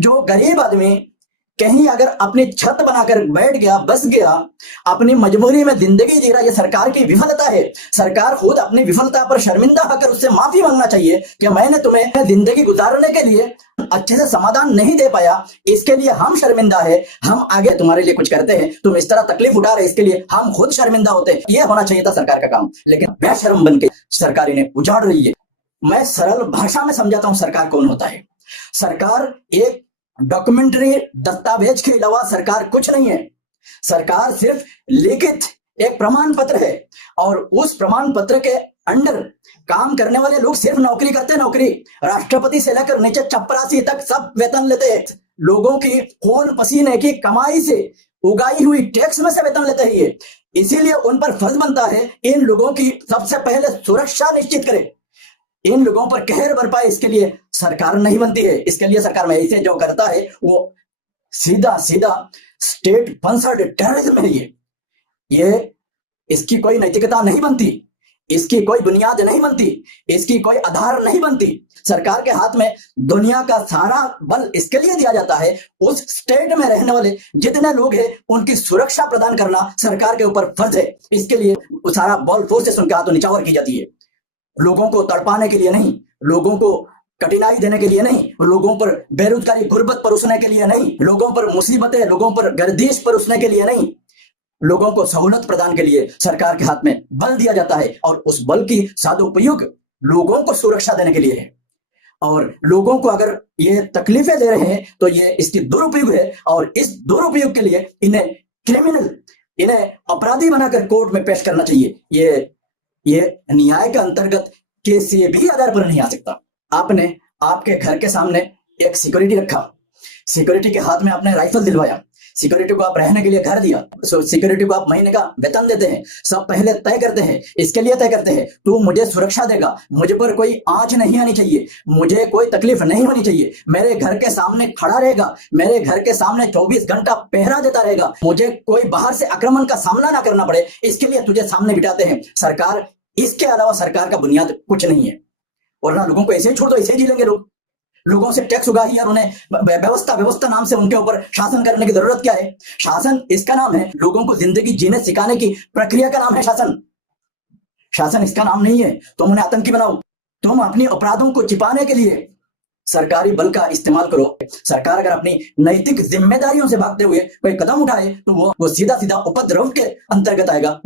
जो गरीब आदमी कहीं अगर अपनी छत बनाकर बैठ गया, बस गया, अपनी मजबूरी में जिंदगी जी रहा, ये सरकार की विफलता है। सरकार खुद अपनी विफलता पर शर्मिंदा होकर उससे माफी मांगना चाहिए कि मैंने तुम्हें जिंदगी गुजारने के लिए अच्छे से समाधान नहीं दे पाया, इसके लिए हम शर्मिंदा है। हम आगे तुम्हारे लिए कुछ करते हैं, तुम इस तरह तकलीफ उठा रहे, इसके लिए हम खुद शर्मिंदा होते हैं। ये होना चाहिए था सरकार का काम, लेकिन बेशर्म बन के सरकार इन्हें उजाड़ रही है। मैं सरल भाषा में समझाता हूं सरकार कौन होता है। सरकार एक डॉक्यूमेंट्री दस्तावेज के अलावा सरकार कुछ नहीं है। सरकार सिर्फ लिखित एक प्रमाण पत्र है, और उस प्रमाण पत्र के अंडर काम करने वाले लोग सिर्फ नौकरी करते हैं। नौकरी राष्ट्रपति से लेकर नीचे चपरासी तक सब वेतन लेते हैं। लोगों की खून पसीने की कमाई से उगाई हुई टैक्स में से वेतन लेते हैं ये। इसीलिए उन पर फर्ज बनता है इन लोगों की सबसे पहले सुरक्षा निश्चित करे, इन लोगों पर कहर बरपाए। इसके लिए सरकार नहीं बनती है। इसके लिए सरकार में ऐसे जो करता है वो सीधा सीधा स्टेट स्पॉन्सर्ड टेररिज्म है। ये इसकी कोई नैतिकता नहीं बनती, इसकी कोई बुनियाद नहीं बनती, इसकी कोई आधार नहीं बनती। सरकार के हाथ में दुनिया का सारा बल इसके लिए दिया जाता है, उस स्टेट में रहने वाले जितने लोग हैं उनकी सुरक्षा प्रदान करना सरकार के ऊपर फर्ज है। इसके लिए सारा बल फोर्सेस उनके हाथों निछावर की जाती है। लोगों को तड़पाने के लिए नहीं, लोगों को कठिनाई देने के लिए नहीं, लोगों पर बेरोजगारी गुर्बत परोसने के लिए नहीं, लोगों पर मुसीबतें, लोगों पर गर्दिश परोसने के लिए नहीं, लोगों को सहूलत प्रदान के लिए सरकार के हाथ में बल दिया जाता है। और उस बल की सदुपयोग लोगों को सुरक्षा देने के लिए है। और लोगों को अगर ये तकलीफें दे रहे हैं तो ये इसकी दुरुपयोग है, और इस दुरुपयोग के लिए इन्हें क्रिमिनल, इन्हें अपराधी बनाकर कोर्ट में पेश करना चाहिए। ये न्याय के अंतर्गत किसी भी आधार पर नहीं आ सकता। आपने आपके घर के सामने एक सिक्योरिटी रखा, सिक्योरिटी के हाथ में आपने राइफल दिलवाया, सिक्योरिटी को आप रहने के लिए घर दिया, सिक्योरिटी को आप महीने का वेतन देते हैं। सब पहले तय करते हैं, इसके लिए तय करते हैं तू मुझे सुरक्षा देगा, मुझे पर कोई आंच नहीं आनी चाहिए, मुझे कोई तकलीफ नहीं होनी चाहिए, मेरे घर के सामने खड़ा रहेगा, मेरे घर के सामने 24 घंटा पहरा देता रहेगा, मुझे कोई बाहर से आक्रमण का सामना ना करना पड़े, इसके लिए तुझे सामने बिठाते हैं सरकार। इसके अलावा सरकार का बुनियाद कुछ नहीं है। और ना लोगों को ऐसे ही छोड़ दो, ऐसे ही जी लेंगे लोग। लोगों से टैक्स उगाही और उन्हें व्यवस्था नाम से उनके ऊपर शासन करने की जरूरत क्या है? शासन इसका नाम है, लोगों को जिंदगी जीने सिखाने की प्रक्रिया का नाम है शासन। शासन इसका नाम नहीं है। तुम उन्हें आतंकी बनाओ, तुम अपनी अपराधों को छिपाने के लिए सरकारी बल का इस्तेमाल करो। सरकार अगर अपनी नैतिक जिम्मेदारियों से भागते हुए कोई कदम उठाए तो वो सीधा सीधा उपद्रव के अंतर्गत आएगा।